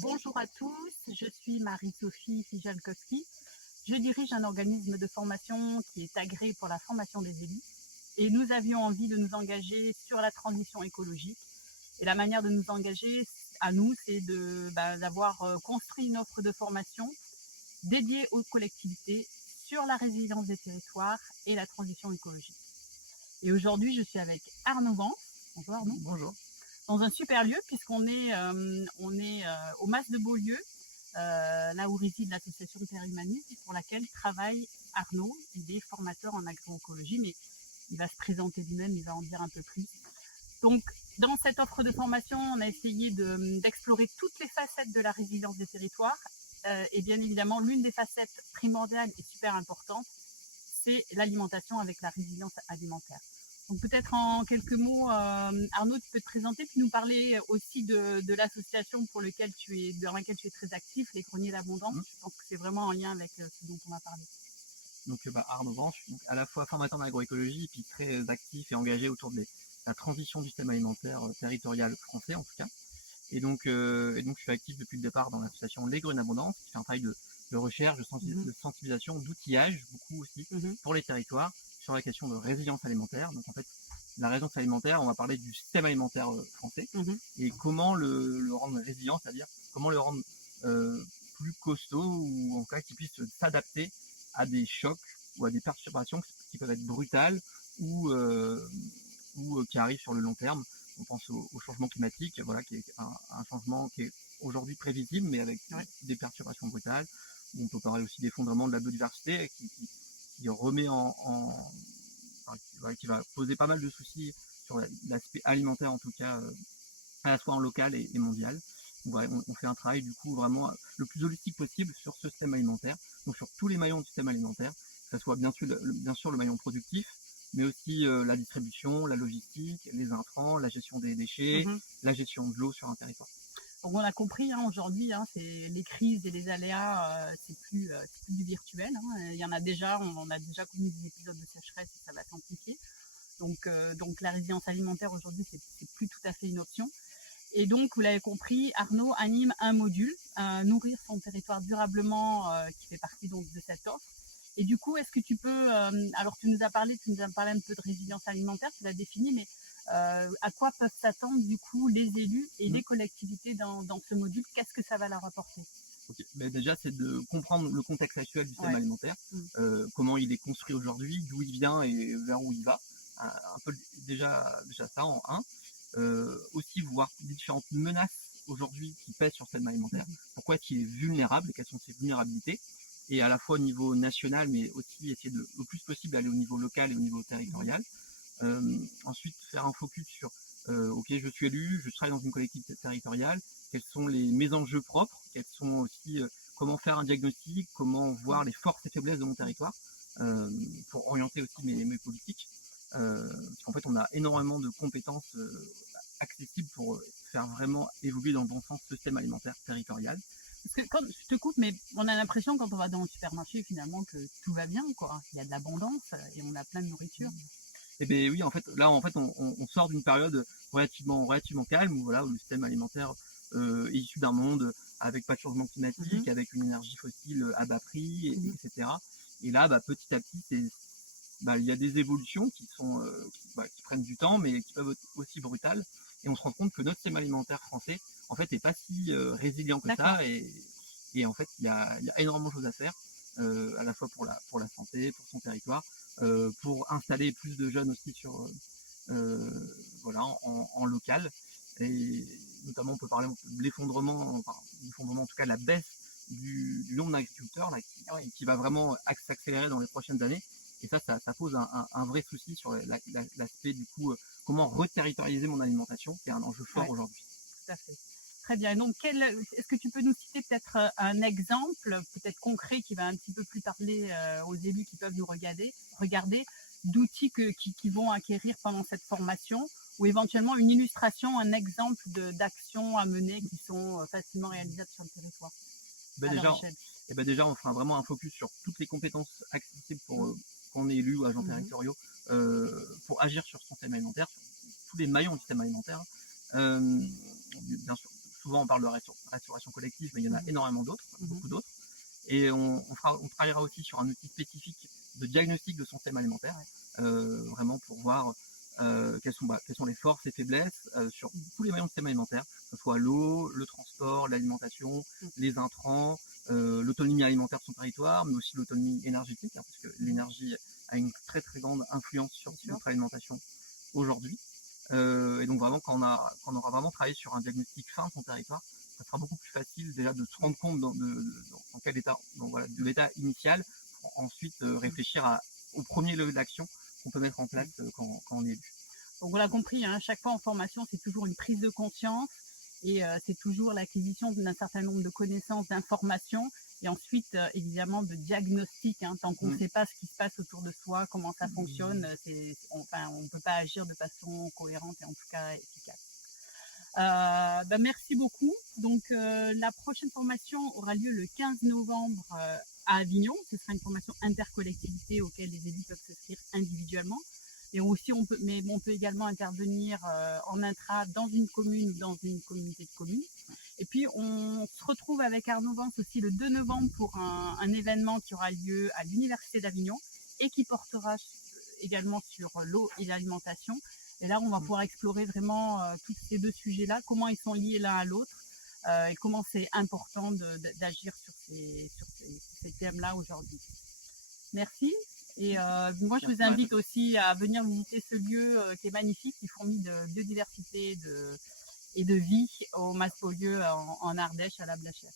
Bonjour à tous, je suis Marie-Sophie Fijalkowski. Je dirige un organisme de formation qui est agréé pour la formation des élus et nous avions envie de nous engager sur la transition écologique. Et la manière de nous engager à nous, c'est d'avoir construit une offre de formation dédiée aux collectivités sur la résilience des territoires et la transition écologique. Et aujourd'hui, je suis avec Arnaud Vance. Bonjour Arnaud. Bonjour. Dans un super lieu puisqu'on est, au Mas de Beaulieu, là où réside l'association Terre Humanisme pour laquelle travaille Arnaud. Il est formateur en agroécologie, mais il va se présenter lui-même, il va en dire un peu plus. Donc, dans cette offre de formation, on a essayé d'explorer toutes les facettes de la résilience des territoires. Et bien évidemment, l'une des facettes primordiales et super importantes, c'est l'alimentation avec la résilience alimentaire. Donc peut-être en quelques mots, Arnaud, tu peux te présenter puis nous parler aussi de l'association dans laquelle tu es très actif, les Greniers d'Abondance. Je pense que c'est vraiment en lien avec ce dont on a parlé. Donc Arnaud Vance, je suis donc à la fois formateur en agroécologie et puis très actif et engagé autour de la transition du système alimentaire territorial français en tout cas. Et donc je suis actif depuis le départ dans l'association Les Greniers d'Abondance, qui fait un travail de recherche, de sensibilisation, d'outillage, beaucoup aussi, pour les territoires, sur la question de résilience alimentaire. Donc en fait, la résilience alimentaire, on va parler du système alimentaire français, et comment le rendre résilient, c'est-à-dire comment le rendre plus costaud, ou en tout cas qu'il puisse s'adapter à des chocs ou à des perturbations qui peuvent être brutales ou qui arrivent sur le long terme. On pense au changement climatique, voilà, qui est un changement qui est aujourd'hui prévisible, mais avec des perturbations brutales. On peut parler aussi d'effondrement de la biodiversité qui remet qui va poser pas mal de soucis sur l'aspect alimentaire, en tout cas, à la fois en local et mondial. Donc, voilà, on fait un travail du coup vraiment le plus holistique possible sur ce système alimentaire, donc sur tous les maillons du système alimentaire, que ce soit bien sûr le maillon productif, mais aussi la distribution, la logistique, les intrants, la gestion des déchets, la gestion de l'eau sur un territoire. Donc on a compris aujourd'hui, c'est les crises et les aléas, c'est plus du virtuel. Il y en a déjà, on a déjà connu des épisodes de sécheresse et ça va s'amplifier. Donc la résilience alimentaire aujourd'hui, c'est plus tout à fait une option. Et donc, vous l'avez compris, Arnaud anime un module, nourrir son territoire durablement, qui fait partie donc de cette offre. Et du coup, est-ce que tu peux, alors tu nous as parlé un peu de résilience alimentaire, tu l'as défini, mais à quoi peuvent s'attendre du coup les élus et les collectivités dans ce module? Qu'est-ce que ça va leur apporter? Okay. Mais déjà, c'est de comprendre le contexte actuel du système alimentaire, comment il est construit aujourd'hui, d'où il vient et vers où il va. Un peu déjà ça en un. Aussi voir différentes menaces aujourd'hui qui pèsent sur le système alimentaire. Pourquoi il est vulnérable et quelles sont ses vulnérabilités. Et à la fois au niveau national, mais aussi essayer de le plus possible aller au niveau local et au niveau territorial. Ensuite, faire un focus sur ok, je suis élu, je travaille dans une collectivité territoriale, quels sont mes enjeux propres, quels sont aussi comment faire un diagnostic, comment voir les forces et faiblesses de mon territoire pour orienter aussi mes politiques. Parce qu'en fait, on a énormément de compétences accessibles pour faire vraiment évoluer dans le bon sens ce système alimentaire territorial. Parce que quand je te coupe, mais on a l'impression quand on va dans le supermarché finalement que tout va bien, quoi. Il y a de l'abondance et on a plein de nourriture. Eh bien oui, en fait, là, on sort d'une période relativement calme où voilà, où le système alimentaire est issu d'un monde avec pas de changement climatique, avec une énergie fossile à bas prix, etc. Et là, petit à petit, il y a des évolutions qui sont qui prennent du temps, mais qui peuvent être aussi brutales. Et on se rend compte que notre système alimentaire français, en fait, n'est pas si résilient que ça. Et en fait, il y a énormément de choses à faire, à la fois pour la santé, pour son territoire, pour installer plus de jeunes aussi sur voilà, en local. Et notamment, on peut parler de l'effondrement en tout cas la baisse du nombre d'agriculteurs là, qui va vraiment s'accélérer dans les prochaines années. Et ça pose un vrai souci sur l'aspect du coup, comment reterritorialiser mon alimentation, qui est un enjeu fort aujourd'hui. Tout à fait. Très bien. Donc, est-ce que tu peux nous citer peut-être un exemple, peut-être concret, qui va un petit peu plus parler aux élus qui peuvent nous regarder d'outils qui vont acquérir pendant cette formation, ou éventuellement une illustration, un exemple d'actions à mener qui sont facilement réalisables sur le territoire? Déjà, on fera vraiment un focus sur toutes les compétences accessibles pour quand on est élu ou agent territoriaux, pour agir sur son système alimentaire, sur tous les maillons du système alimentaire. Bien sûr, souvent on parle de restauration collective, mais il y en a Mhm. énormément d'autres, Mhm. beaucoup d'autres. Et on travaillera aussi sur un outil spécifique de diagnostic de son système alimentaire, vraiment pour voir quelles sont les forces et faiblesses sur tous les maillons du système alimentaire, que ce soit l'eau, le transport, l'alimentation, les intrants, l'autonomie alimentaire de son territoire, mais aussi l'autonomie énergétique, hein, parce que l'énergie a une très très grande influence sur notre alimentation aujourd'hui. Et donc vraiment, quand on aura vraiment travaillé sur un diagnostic fin de son territoire, ça sera beaucoup plus facile déjà de se rendre compte dans quel état, de l'état initial, pour ensuite réfléchir au premier levier d'action qu'on peut mettre en place quand on est élu. Donc on l'a compris, hein, chaque fois en formation, c'est toujours une prise de conscience et c'est toujours l'acquisition d'un certain nombre de connaissances, d'informations et ensuite évidemment de diagnostic. Hein, tant qu'on ne sait pas ce qui se passe autour de soi, comment ça fonctionne, on ne peut pas agir de façon cohérente et en tout cas efficace. Merci beaucoup. Donc la prochaine formation aura lieu le 15 novembre à Avignon. Ce sera une formation intercollectivité auquel les élus peuvent s'inscrire individuellement. Et aussi on peut également intervenir en intra dans une commune ou dans une communauté de communes. Et puis on se retrouve avec Arnaud Vance aussi le 2 novembre pour un événement qui aura lieu à l'Université d'Avignon et qui portera également sur l'eau et l'alimentation. Et là, on va pouvoir explorer vraiment tous ces deux sujets-là, comment ils sont liés l'un à l'autre et comment c'est important d'agir sur ces thèmes-là aujourd'hui. Merci. Et moi, je vous invite aussi à venir visiter ce lieu qui est magnifique, qui fourmille de biodiversité et de vie au Mas Beaulieu en Ardèche, à la Blachère.